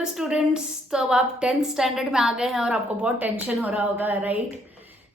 Hello students. तो अब आप 10th स्टैंडर्ड में आ गए हैं और आपको बहुत टेंशन हो रहा होगा, right?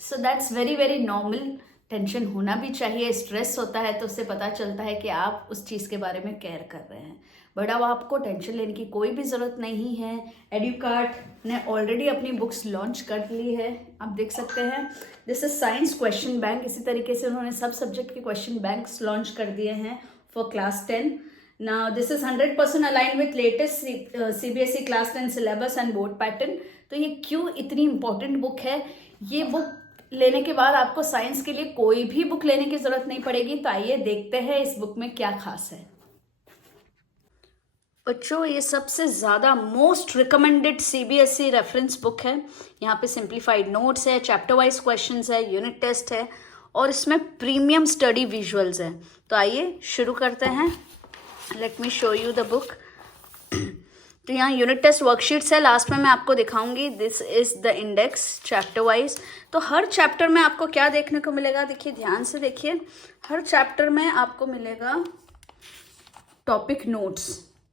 So that's very very normal. Tension होना भी चाहिए, स्ट्रेस होता है तो उससे पता चलता है कि आप उस चीज़ के बारे में केयर कर रहे हैं। बट अब आपको टेंशन लेने की कोई भी ज़रूरत नहीं है। एडुकार्ट ने ऑलरेडी अपनी बुक्स लॉन्च कर ली है, आप देख सकते हैं। This is science question bank. इसी तरीके से उन्होंने सब सब्जेक्ट के क्वेश्चन बैंक्स लॉन्च कर दिए हैं for class 10। Now this is 100% aligned with latest CBSE class 10 syllabus and board pattern। तो ये क्यों इतनी इम्पोर्टेंट बुक है? ये बुक लेने के बाद आपको साइंस के लिए कोई भी बुक लेने की जरूरत नहीं पड़ेगी। तो आइए देखते हैं इस बुक में क्या खास है। बच्चों, ये सबसे ज़्यादा most recommended CBSE reference book है। यहाँ पे सिंप्लीफाइड नोट्स है, चैप्टर वाइज क्वेश्चंस है, यूनिट टेस्ट है और इसमें प्रीमियम स्टडी विजुअल्स है। तो आइए शुरू करते हैं। Let me show you the book. तो यहाँ यूनिट टेस्ट वर्कशीट्स है, लास्ट में मैं आपको दिखाऊंगी। This is the index chapter wise. तो हर चैप्टर में आपको क्या देखने को मिलेगा, देखिए ध्यान से देखिए। हर चैप्टर में आपको मिलेगा टॉपिक नोट्स।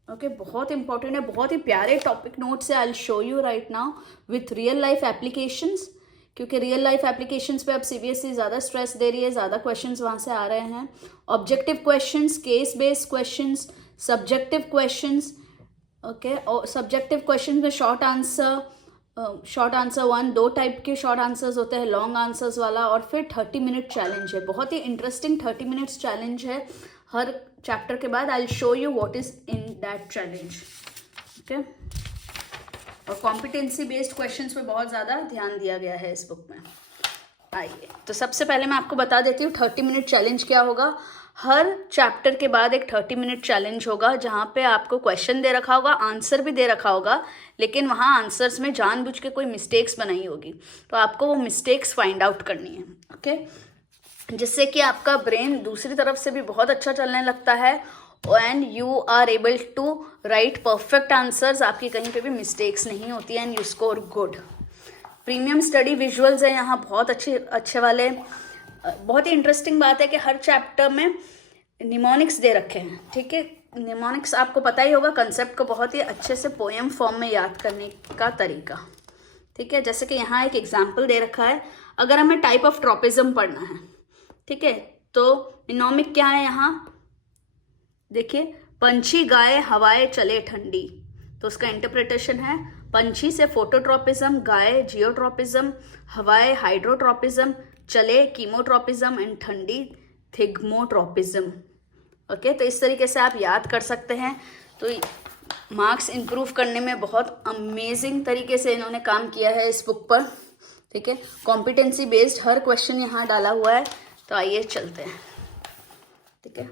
ओके, बहुत इंपॉर्टेंट है, बहुत ही प्यारे टॉपिक नोट्स है। I will show you right now with real life applications, क्योंकि रियल लाइफ एप्लीकेशंस पे अब CBSE ज़्यादा स्ट्रेस दे रही है, ज़्यादा क्वेश्चंस वहाँ से आ रहे हैं। Objective questions, case based questions, subjective questions. Okay, और सब्जेक्टिव क्वेश्चंस में शॉर्ट आंसर 1, 2 टाइप के शॉर्ट आंसर्स होते हैं, लॉन्ग आंसर्स वाला, और फिर 30 मिनट चैलेंज है। बहुत ही इंटरेस्टिंग 30 मिनट्स चैलेंज है हर चैप्टर के बाद। I will show you what is in that challenge. Okay, और कॉम्पिटेंसी बेस्ड क्वेश्चंस पे बहुत ज़्यादा ध्यान दिया गया है इस बुक में। आइए, तो सबसे पहले मैं आपको बता देती हूँ 30 मिनट चैलेंज क्या होगा। हर चैप्टर के बाद एक 30 मिनट चैलेंज होगा, जहाँ पे आपको क्वेश्चन दे रखा होगा, आंसर भी दे रखा होगा, लेकिन वहाँ आंसर्स में जानबूझ के कोई मिस्टेक्स बनाई होगी। तो आपको वो मिस्टेक्स फाइंड आउट करनी है। ओके, जिससे कि आपका ब्रेन दूसरी तरफ से भी बहुत अच्छा चलने लगता है and you are able to write perfect answers. आपकी कहीं पे भी मिस्टेक्स नहीं होती है and you score good. Premium study visuals है यहाँ, बहुत अच्छे वाले। बहुत ही इंटरेस्टिंग बात है कि हर चैप्टर में निमोनिक्स दे रखे हैं। ठीक है, निमोनिक्स आपको पता ही होगा कंसेप्ट को बहुत ही अच्छे से पोएम फॉर्म में याद करने का तरीका। ठीक है, जैसे कि यहाँ एक एग्जाम्पल दे रखा है। अगर हमें टाइप ऑफ ट्रॉपिज्म पढ़ना है, ठीक है, तो निमोनिक क्या है यहाँ देखिए, पंछी गाए हवाएं चले ठंडी। तो उसका इंटरप्रिटेशन है, पंछी से फोटोट्रॉपिज्म, गाय जियोट्रॉपिज्म, हवाएं हाइड्रोट्रॉपिज्म, चले कीमोट्रॉपिज्म एंड ठंडी थिग्मोट्रॉपिज्म। ओके, तो इस तरीके से आप याद कर सकते हैं। तो मार्क्स इंप्रूव करने में बहुत अमेजिंग तरीके से इन्होंने काम किया है इस बुक पर। ठीक है, कॉम्पिटेंसी बेस्ड हर क्वेश्चन यहाँ डाला हुआ है। तो आइए चलते हैं। ठीक है,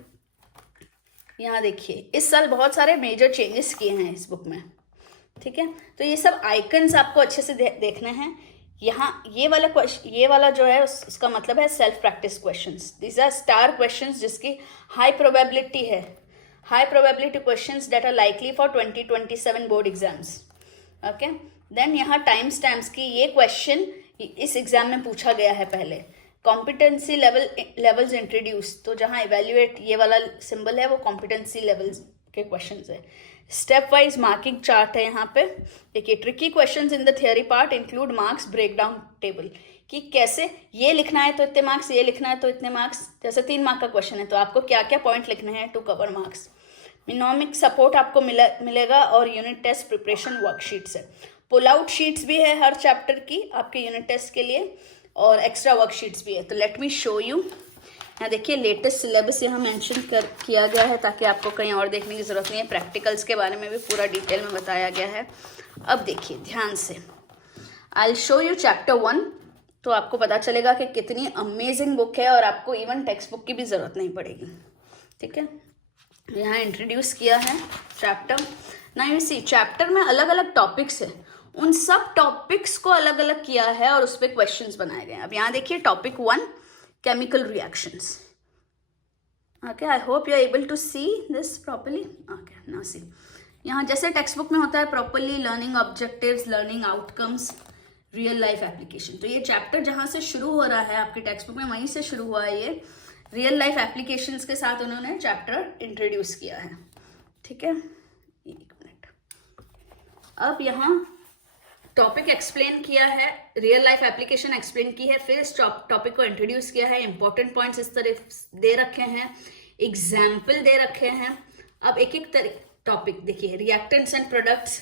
यहाँ देखिए इस साल बहुत सारे मेजर चेंजेस किए हैं इस बुक में। ठीक है, तो ये सब आइकन्स आपको अच्छे से देखने हैं। यहाँ ये वाला जो है उसका मतलब है self practice questions. These are star questions जिसकी हाई प्रोबेबिलिटी है, high probability questions that are likely for 2027 board exams. Okay, then यहाँ टाइम स्टैम्प्स की ये क्वेश्चन इस एग्जाम में पूछा गया है पहले। कॉम्पिटेंसी लेवल्स इंट्रोड्यूस, तो जहाँ इवेल्युएट ये वाला सिंबल है वो कॉम्पिटेंसी लेवल्स के क्वेश्चंस है। स्टेप वाइज मार्किंग चार्ट है यहाँ पे। देखिए, tricky questions in the theory part include marks breakdown table, कि कैसे ये लिखना है तो इतने मार्क्स, ये लिखना है तो इतने मार्क्स। जैसे 3 मार्क का क्वेश्चन है तो आपको क्या क्या पॉइंट लिखने हैं टू कवर मार्क्स। मिनोमिक सपोर्ट आपको मिलेगा और यूनिट टेस्ट प्रिपरेशन वर्कशीट्स है। पुल आउट शीट्स भी है हर चैप्टर की आपके यूनिट टेस्ट के लिए, और एक्स्ट्रा वर्कशीट्स भी है। तो लेट मी शो यू। यहाँ देखिए लेटेस्ट सिलेबस यहाँ मेंशन किया गया है, ताकि आपको कहीं और देखने की ज़रूरत नहीं है। प्रैक्टिकल्स के बारे में भी पूरा डिटेल में बताया गया है। अब देखिए ध्यान से, I will show you chapter 1। तो आपको पता चलेगा कि कितनी अमेजिंग बुक है और आपको इवन टेक्स्ट बुक की भी ज़रूरत नहीं पड़ेगी। ठीक है, यहाँ इंट्रोड्यूस किया है चैप्टर। ना यू सी, चैप्टर में अलग अलग टॉपिक्स है, उन सब टॉपिक्स को अलग अलग किया है और उस पर क्वेश्चंस बनाए गए हैं। अब यहाँ देखिए topic 1, chemical reactions. Okay, I hope you are able to see this properly. Okay, now see, यहाँ जैसे टेक्स्ट बुक में होता है properly learning objectives, learning outcomes, real life application. तो ये चैप्टर जहाँ से शुरू हो रहा है आपके टेक्स्ट बुक में, वहीं से शुरू हुआ है। ये रियल लाइफ एप्लीकेशंस के साथ उन्होंने चैप्टर इंट्रोड्यूस किया है। ठीक है, एक मिनट। अब यहाँ टॉपिक एक्सप्लेन किया है, रियल लाइफ एप्लीकेशन एक्सप्लेन की है, फिर इस टॉपिक को इंट्रोड्यूस किया है, इंपॉर्टेंट पॉइंट्स इस तरह दे रखे हैं, एग्जाम्पल दे रखे हैं। अब एक एक टॉपिक देखिए, रिएक्टेंट्स एंड प्रोडक्ट्स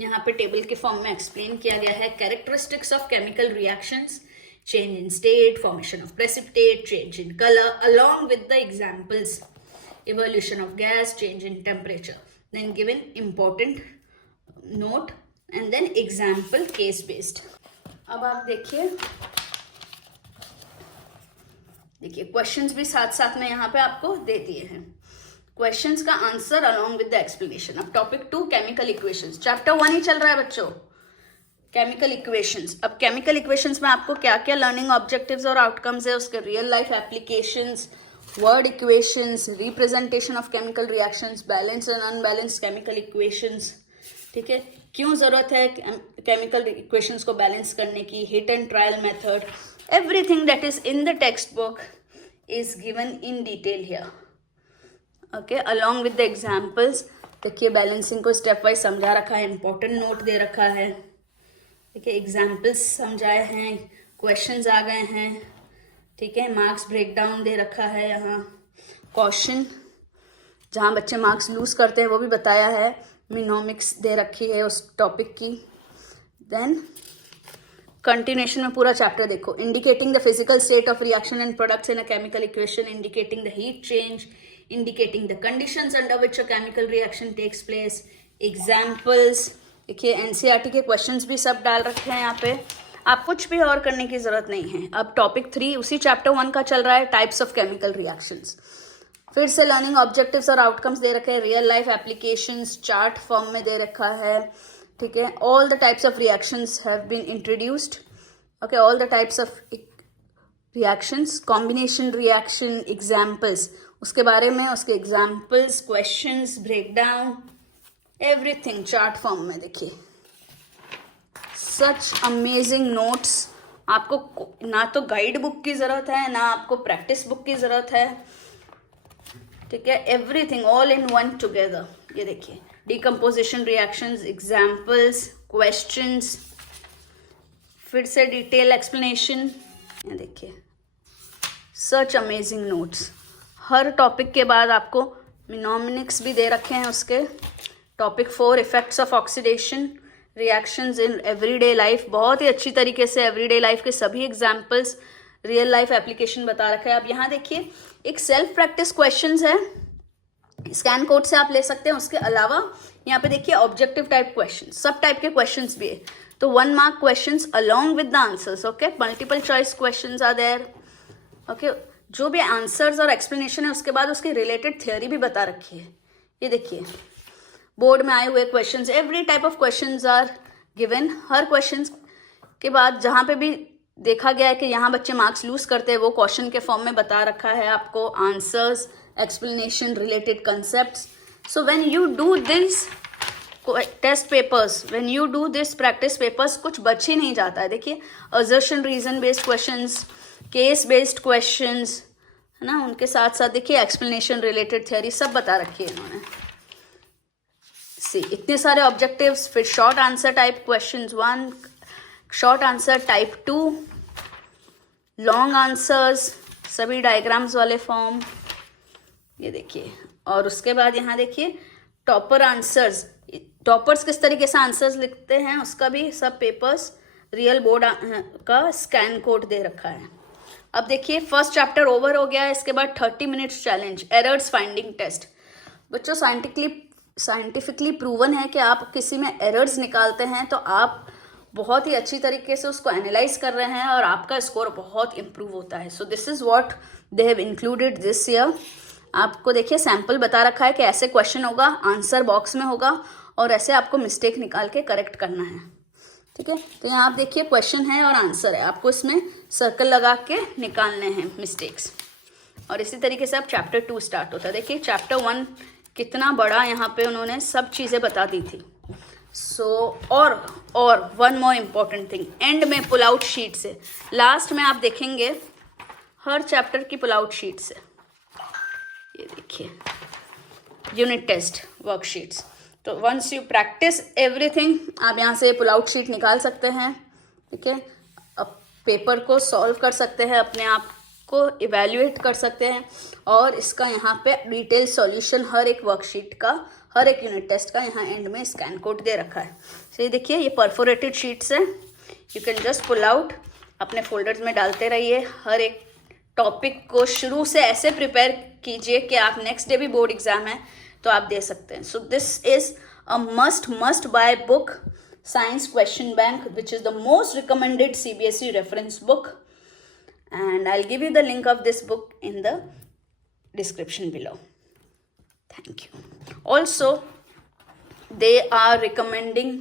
यहाँ पे टेबल के फॉर्म में एक्सप्लेन किया गया है। Characteristics of chemical reactions, change in state, formation of precipitate, change in colour, along with the examples, evolution of gas, change in temperature, then given important note and then example case based। अब आप देखिए questions भी साथ साथ में यहाँ पे आपको दे दिए हैं, क्वेश्चंस का answer along with the explanation. अब टॉपिक 2 केमिकल इक्वेशंस, चैप्टर 1 ही चल रहा है बच्चों, केमिकल इक्वेशंस। अब केमिकल इक्वेशंस में आपको क्या क्या लर्निंग ऑब्जेक्टिव्स और आउटकम्स है, उसके real life applications, word equations, representation of chemical reactions, balanced and unbalanced chemical equations, ठीक है, क्यों जरूरत है केमिकल इक्वेशंस को बैलेंस करने की, hit and trial method, everything that is in the text book is given in detail here, okay, along with the examples. देखिए balancing को स्टेप वाइज समझा रखा है, इंपॉर्टेंट नोट दे रखा है, ठीक है, एग्जाम्पल्स समझाए हैं, क्वेश्चंस आ गए हैं, ठीक है, मार्क्स ब्रेकडाउन दे रखा है, यहाँ क्वेश्चन जहाँ बच्चे मार्क्स लूज करते हैं वो भी बताया है, मिनोमिक्स दे रखी है उस टॉपिक की। देन कंटिन्यूएशन में पूरा चैप्टर देखो, indicating the physical state of reaction and products in a chemical equation, indicating the heat change, indicating the conditions under which a chemical reaction takes place, examples. देखिए NCERT के questions भी सब डाल रखे हैं यहाँ पे, आप कुछ भी और करने की जरूरत नहीं है। अब टॉपिक 3 उसी चैप्टर 1 का चल रहा है, टाइप्स ऑफ केमिकल रिएक्शंस। फिर से लर्निंग ऑब्जेक्टिव्स और आउटकम्स दे रखे हैं, real life applications chart form में दे रखा है, ठीक है, all the types of reactions have been introduced, okay, all the types of reactions, combination reaction, examples उसके बारे में, उसके examples, questions, breakdown, everything chart form में। देखिए सच अमेजिंग नोट्स, आपको ना तो गाइड बुक की ज़रूरत है ना आपको प्रैक्टिस बुक की ज़रूरत है, ठीक है, everything all in one together. ये देखिए डिकम्पोजिशन रिएक्शंस, एग्जाम्पल्स, क्वेश्चंस, फिर से डिटेल एक्सप्लेनेशन, ये देखिए सच अमेजिंग नोट्स। हर टॉपिक के बाद आपको मिनोमिनिक्स भी दे रखे हैं उसके। Topic 4 effects of oxidation reactions in everyday life, बहुत ही अच्छी तरीके से एवरीडे लाइफ के सभी एग्जाम्पल्स, रियल लाइफ एप्लीकेशन बता रखा है। अब यहाँ देखिए एक सेल्फ प्रैक्टिस क्वेश्चंस है, स्कैन कोड से आप ले सकते हैं। उसके अलावा यहाँ पे देखिए ऑब्जेक्टिव टाइप क्वेश्चन, सब टाइप के क्वेश्चंस भी है, तो 1 mark questions along with the answers, okay, multiple choice questions are there, okay, जो भी आंसर्स और एक्सप्लेनेशन है उसके बाद उसके रिलेटेड थियोरी भी बता रखी है। ये देखिए बोर्ड में आए हुए questions, every type of questions are given. हर क्वेश्चंस के बाद जहाँ पे भी देखा गया है कि यहाँ बच्चे मार्क्स लूज करते हैं वो क्वेश्चन के फॉर्म में बता रखा है आपको, answers, explanation, related concepts. So when you do this test papers, when you do this practice papers, कुछ बच ही नहीं जाता है। देखिए assertion reason based questions, case based questions, है ना, उनके साथ साथ देखिए एक्सप्लेनेशन, रिलेटेड थ्योरी सब बता रखी है इन्होंने। इतने सारे ऑब्जेक्टिव्स, फिर short answer type questions 1, short answer type 2, long answers, सभी डायग्राम्स वाले फॉर्म, ये देखिए। और उसके बाद यहाँ देखिए टॉपर आंसर्स, टॉपर्स किस तरीके से आंसर्स लिखते हैं उसका भी सब पेपर्स, रियल बोर्ड का स्कैन कोड दे रखा है। अब देखिए फर्स्ट चैप्टर ओवर हो गया है, इसके बाद 30 minutes challenge, errors finding test. बच्चों साइंटिफिकली प्रूवन है कि आप किसी में एरर्स निकालते हैं तो आप बहुत ही अच्छी तरीके से उसको एनालाइज कर रहे हैं और आपका स्कोर बहुत इम्प्रूव होता है। So this is what they have included this year. आपको देखिए सैम्पल बता रखा है कि ऐसे क्वेश्चन होगा, आंसर बॉक्स में होगा और ऐसे आपको मिस्टेक निकाल के करेक्ट करना है, ठीक है। तो यहाँ आप देखिए क्वेश्चन है और आंसर है, आपको इसमें सर्कल लगा के निकालने हैं मिस्टेक्स। और इसी तरीके से अब चैप्टर 2 स्टार्ट होता है। देखिए चैप्टर 1 कितना बड़ा यहाँ पे उन्होंने सब चीज़ें बता दी थी। सो और one more important thing, and में पुल आउट शीट से, लास्ट में आप देखेंगे हर चैप्टर की पुल आउट शीट से, ये देखिए यूनिट टेस्ट वर्कशीट्स। तो वंस यू प्रैक्टिस एवरीथिंग, आप यहाँ से पुल आउट शीट निकाल सकते हैं, ठीक है। अब पेपर को सॉल्व कर सकते हैं, अपने आप को इवेल्युएट कर सकते हैं, और इसका यहाँ पे डिटेल सॉल्यूशन हर एक वर्कशीट का, हर एक यूनिट टेस्ट का यहाँ एंड में स्कैन कोड दे रखा है। तो ये देखिए, ये परफोरेटेड शीट्स है, you can just pull out, अपने फोल्डर्स में डालते रहिए। हर एक टॉपिक को शुरू से ऐसे प्रिपेयर कीजिए कि आप नेक्स्ट डे भी बोर्ड एग्जाम है तो आप दे सकते हैं। So this is a must buy book, science question bank, which is the most recommended CBSE reference book, and I'll give you the link of this book in the description below. Thank you. Also, they are recommending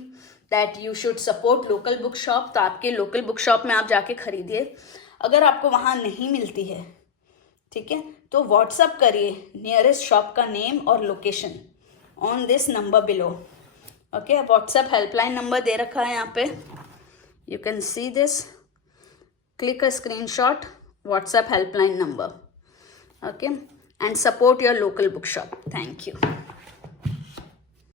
that you should support local book shop. तो आपके local book shop में आप जाके खरीदिए। अगर आपको वहाँ नहीं मिलती है, ठीक है, तो व्हाट्सअप करिए नियरेस्ट शॉप का नेम और location on this number below. Okay, WhatsApp helpline number दे रखा है यहाँ पे, you can see this, click a screenshot, WhatsApp helpline number, okay, and support your local bookshop. Thank you.